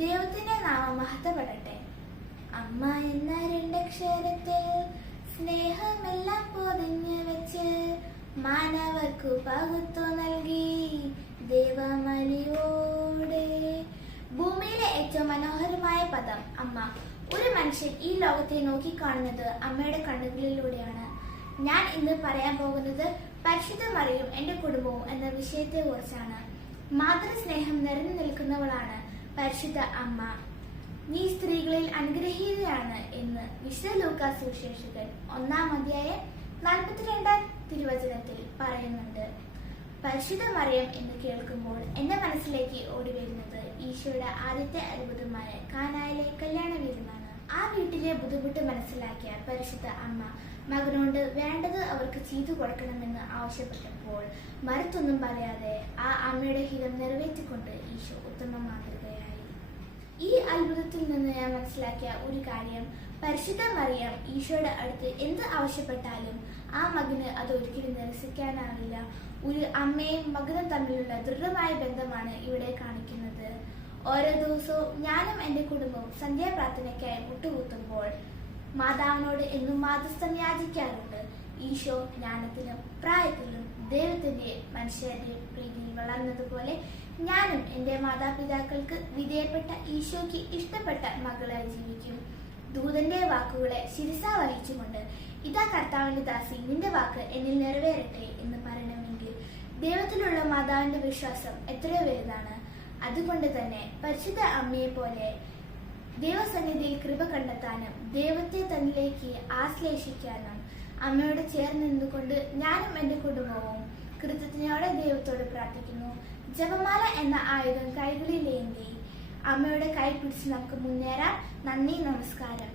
ദൈവത്തിന്റെ നാമം മഹത്വപ്പെടട്ടെ. അമ്മ എന്ന രണ്ടക്ഷരത്തിൽ സ്നേഹമെല്ലാം പൊതിഞ്ഞു വെച്ച് മാനവർക്കു പകുത്തു നൽകി ദൈവമലിവോടെ. ഭൂമിയിലെ ഏറ്റവും മനോഹരമായ പദം അമ്മ. ഒരു മനുഷ്യൻ ഈ ലോകത്തെ നോക്കിക്കാണുന്നത് അമ്മയുടെ കണ്ണുകളിലൂടെയാണ്. ഞാൻ ഇന്ന് പറയാൻ പോകുന്നത് പരിശുദ്ധ മറിയവും എന്റെ കുടുംബവും എന്ന വിഷയത്തെ കുറിച്ചാണ്. മാതൃസ്നേഹം നിറഞ്ഞു നിൽക്കുന്നവളാണ് പരിശുദ്ധ അമ്മ. നീ സ്ത്രീകളിൽ അനുഗ്രഹീതയാണ് എന്ന് വിശുദ്ധ ലൂക്കാസ് സുവിശേഷകൻ 1-ാം അധ്യായം 42-ാം തിരുവചനത്തിൽ പറയുന്നുണ്ട്. പരിശുദ്ധ മറിയം എന്ന് കേൾക്കുമ്പോൾ എന്റെ മനസ്സിലേക്ക് ഓടി വരുന്നത് ഈശോയുടെ ആദ്യത്തെ അത്ഭുതമായ കാനായിലെ കല്യാണ വിരുന്നാണ്. ആ വീട്ടിലെ ബുദ്ധിമുട്ട് മനസ്സിലാക്കിയ പരിശുദ്ധ അമ്മ മകനോട് വേണ്ടത് അവർക്ക് ചെയ്തു കൊടുക്കണമെന്ന് ആവശ്യപ്പെട്ടപ്പോൾ മറുത്തൊന്നും പറയാതെ ആ അമ്മയുടെ ഹിതം നിറവേറ്റിക്കൊണ്ട് ഈശോ ഉത്തമ മാതൃകയായി. ഈ അത്ഭുതത്തിൽ നിന്ന് ഞാൻ മനസ്സിലാക്കിയ ഒരു കാര്യം, പരിശുദ്ധ മറിയം ഈശോയുടെ അടുത്ത് എന്ത് ആവശ്യപ്പെട്ടാലും ആ മകന് അത് ഒരിക്കലും നിരസിക്കാനാവില്ല. ഒരു അമ്മയും മകനും തമ്മിലുള്ള ദൃഢമായ ബന്ധമാണ് ഇവിടെ കാണിക്കുന്നത്. ഓരോ ദിവസവും ഞാനും എന്റെ കുടുംബവും സന്ധ്യാപ്രാർത്ഥനയ്ക്കായി മുട്ടുകുത്തുമ്പോൾ മാതാവിനോട് എന്നും മാധ്യസ്ഥം യാചിക്കാറുണ്ട്. ഈശോ ജ്ഞാനത്തിലും പ്രായത്തിലും ദൈവത്തിന്റെ മനുഷ്യരുടെ പ്രീതിയിൽ വളർന്നതുപോലെ ഞാനും എന്റെ മാതാപിതാക്കൾക്ക് വിധേയപ്പെട്ട ഈശോയ്ക്ക് ഇഷ്ടപ്പെട്ട മകളായി ജീവിക്കും. ദൂതന്റെ വാക്കുകളെ ശിരസാ വഹിച്ചുകൊണ്ട് ഇതാ കർത്താവിന്റെ ദാസി, നിന്റെ വാക്ക് എന്നിൽ നിറവേറട്ടെ എന്ന് പറയണമെങ്കിൽ ദൈവത്തിലുള്ള മാതാവിന്റെ വിശ്വാസം എത്രയോ വലുതാണ്. അതുകൊണ്ട് തന്നെ പരിശുദ്ധ അമ്മയെ പോലെ ദൈവസന്നിധിയിൽ കൃപ കണ്ടെത്താനും ദൈവത്തെ തന്നിലേക്ക് ആശ്ലേഷിക്കാനും അമ്മയോട് ചേർന്ന് നിന്നുകൊണ്ട് ഞാനും എന്റെ കുടുംബവും കൃതജ്ഞതയോടെ ദൈവത്തോട് പ്രാർത്ഥിക്കുന്നു. ജപമാല എന്ന ആയുധം കൈകളിലേന്തി അമ്മയുടെ കൈ പിടിച്ച് നമുക്ക് മുന്നേറാം. നന്ദി, നമസ്കാരം.